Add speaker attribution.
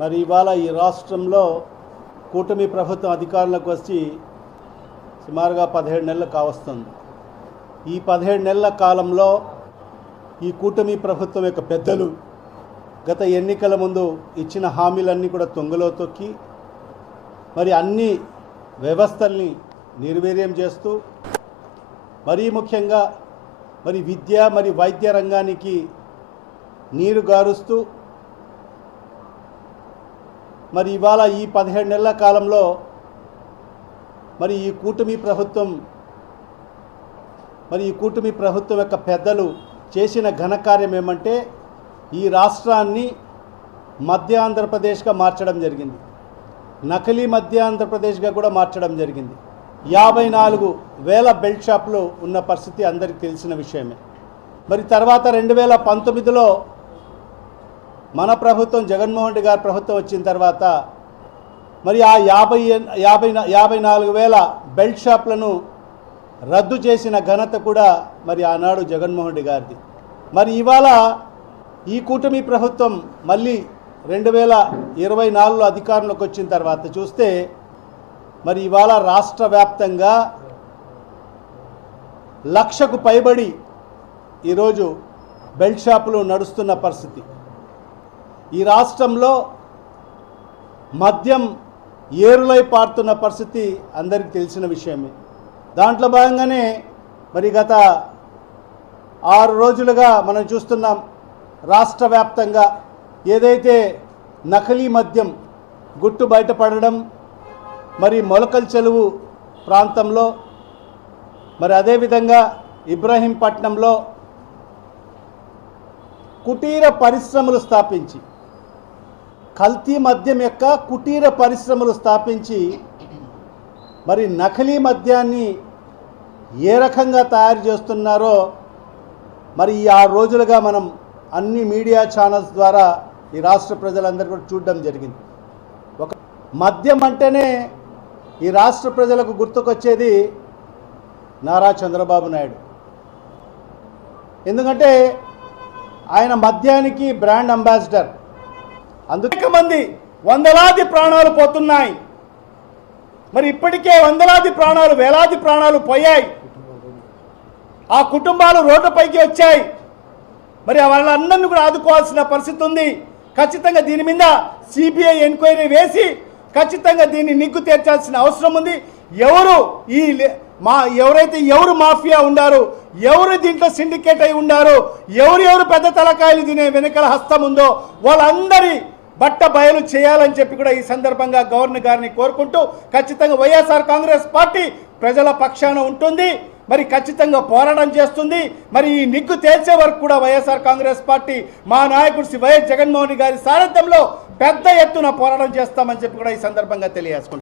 Speaker 1: మరి ఇవాళ ఈ రాష్ట్రంలో కూటమి ప్రభుత్వం అధికారంలోకి వచ్చి సుమారుగా పదిహేడు నెలలు కావస్తుంది. ఈ పదిహేడు నెలల కాలంలో ఈ కూటమి ప్రభుత్వం యొక్క పెద్దలు గత ఎన్నికల ముందు ఇచ్చిన హామీలన్నీ కూడా తొంగలో తొక్కి మరి అన్ని వ్యవస్థల్ని నిర్వీర్యం చేస్తూ మరీ ముఖ్యంగా మరి విద్య మరి వైద్య రంగానికి నీరు గారుస్తూ మరి ఇవాళ ఈ పదిహేడు నెలల కాలంలో మరి ఈ కూటమి ప్రభుత్వం మరి ఈ కూటమి ప్రభుత్వం యొక్క పెద్దలు చేసిన ఘనకార్యం ఏమంటే ఈ రాష్ట్రాన్ని మధ్య ఆంధ్రప్రదేశ్గా మార్చడం జరిగింది. నకిలీ మధ్య ఆంధ్రప్రదేశ్గా కూడా మార్చడం జరిగింది. యాభై నాలుగు వేల బెల్ట్ షాపులు ఉన్న పరిస్థితి అందరికీ తెలిసిన విషయమే. మరి తర్వాత రెండు వేల పంతొమ్మిదిలో మన ప్రభుత్వం జగన్మోహన్ రెడ్డి గారి ప్రభుత్వం వచ్చిన తర్వాత మరి ఆ యాభై యాభై యాభై నాలుగు వేల బెల్ట్ షాప్లను రద్దు చేసిన ఘనత కూడా మరి ఆనాడు జగన్మోహన్ రెడ్డి గారిది. మరి ఇవాళ ఈ కూటమి ప్రభుత్వం మళ్ళీ రెండు వేల ఇరవై నాలుగులో అధికారంలోకి వచ్చిన తర్వాత చూస్తే మరి ఇవాళ రాష్ట్ర వ్యాప్తంగా లక్షకు పైబడి ఈరోజు బెల్ట్ షాపులు నడుస్తున్న పరిస్థితి. ఈ రాష్ట్రంలో మద్యం ఏరులై పారుతున్న పరిస్థితి అందరికీ తెలిసిన విషయమే. దాంట్లో భాగంగానే మరి గత ఆరు రోజులుగా మనం చూస్తున్నాం రాష్ట్ర వ్యాప్తంగా ఏదైతే నకిలీ మద్యం గుట్టు బయటపడడం మరి మొలకల చెలువు ప్రాంతంలో మరి అదేవిధంగా ఇబ్రహీంపట్నంలో కుటీర పరిశ్రమలు స్థాపించి కల్తీ మద్యం యొక్క కుటీర పరిశ్రమలు స్థాపించి మరి నకిలీ మద్యాన్ని ఏ రకంగా తయారు చేస్తున్నారో మరి ఆ ఆరు రోజులుగా మనం అన్ని మీడియా ఛానల్స్ ద్వారా ఈ రాష్ట్ర ప్రజలందరూ కూడా చూడడం జరిగింది. ఒక మద్యం అంటేనే ఈ రాష్ట్ర ప్రజలకు గుర్తుకొచ్చేది నారా చంద్రబాబు నాయుడు. ఎందుకంటే ఆయన మద్యానికి బ్రాండ్ అంబాసిడర్. అందుకే మంది వందలాది ప్రాణాలు పోతున్నాయి. మరి ఇప్పటికే వందలాది ప్రాణాలు వేలాది ప్రాణాలు పోయాయి. ఆ కుటుంబాలు రోడ్లపైకి వచ్చాయి. మరి వాళ్ళందరినీ కూడా ఆదుకోవాల్సిన పరిస్థితి ఉంది. ఖచ్చితంగా దీని మీద సిబిఐ ఎంక్వైరీ వేసి ఖచ్చితంగా దీన్ని నిగ్గు తీర్చాల్సిన అవసరం ఉంది. ఎవరు ఈ లే- మా ఎవరైతే ఎవరు మాఫియా ఉండారో ఎవరు దీంట్లో సిండికేట్ అయి ఉండారో ఎవరు ఎవరు పెద్ద తలకాయలు తినే వెనకల హస్తం ఉందో వాళ్ళందరి బట్ట బయలు చేయాలని చెప్పి కూడా ఈ సందర్భంగా గవర్నర్ గారిని కోరుకుంటూ ఖచ్చితంగా వైఎస్ఆర్ కాంగ్రెస్ పార్టీ ప్రజల పక్షాన ఉంటుంది. మరి ఖచ్చితంగా పోరాటం చేస్తుంది. మరి ఈ నిగ్గు తేల్చే వరకు కూడా వైఎస్ఆర్ కాంగ్రెస్ పార్టీ మా నాయకుడు శ్రీ వైఎస్ జగన్మోహన్ గారి సారథ్యంలో పెద్ద ఎత్తున పోరాటం చేస్తామని చెప్పి కూడా ఈ సందర్భంగా తెలియజేసుకుంటాం